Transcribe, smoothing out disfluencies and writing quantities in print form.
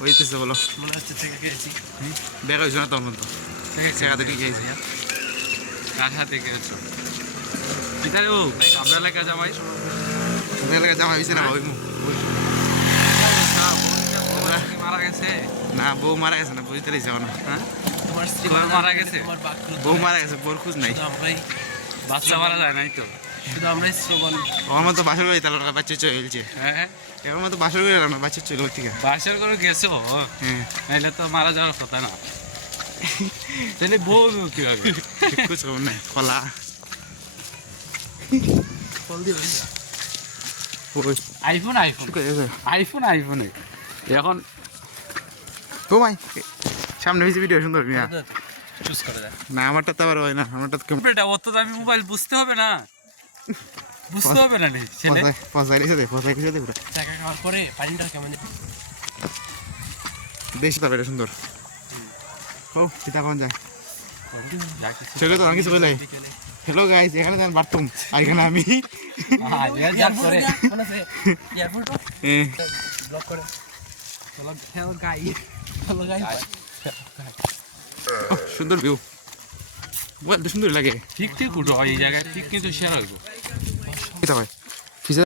হইতেছে বলো মনে হচ্ছে থেকে খেয়েছি বের হয়েছো না তখন তো সেখানে ঠিক আছে কার সাথে গেছো কিতারে ও আমরা এলাকা জামাই এলাকা জামা হয়েছে না ওই মারা গেছে না বউ মারা গেছে না বুঝতে পারছি না হ্যাঁ তোমার স্ত্রী মারা গেছে বউ মারা গেছে বোর খুঁজ নাই আমরাই বাচ্চা মারা যায় নাই তো শুধু আমরাই শ্রবণ আমার তো বাসর করে তাহলে বাচ্চা চলে গেছে হ্যাঁ এখন তো বাসর করে না বাচ্চা চলে থেকে বাসার করে গেছো হ্যাঁ নাইলে তো মারা যাওয়ার কথা না তাহলে বউ কিভাবে কুছ খবর নাই কলা ফল দিয়ে ওই আইফোন আইফোন আইফোন আইফোনে এখন বোমাই সামনে হয়েছে ভিডিও সুন্দর মিয়া চুজ করে দেয় না আমারটা তো আবার হয় না আমারটা তো কেমন এটা অত দামি মোবাইল বুঝতে হবে না বুঝতে হবে না রে ছেলে ফসাই দিয়েছে দে ফসাই দিয়েছে দে পুরো টাকা খাওয়ার পরে পানিটা কেমন বেশি তবে এটা সুন্দর ও পিতা কোন যায় যা কিছু সেগুলো তো অনেক কিছু বলে হ্যালো গাইস এখানে যান বাথরুম আর এখানে আমি এয়ারপোর্ট ব্লক করে হ্যালো গাই হ্যালো গাই সুন্দর ভিউ মোবাইল তো সুন্দর লাগে ঠিক ঠিক উঠো এই জায়গায় ঠিক কিন্তু শেয়ার হইব এটা ভাই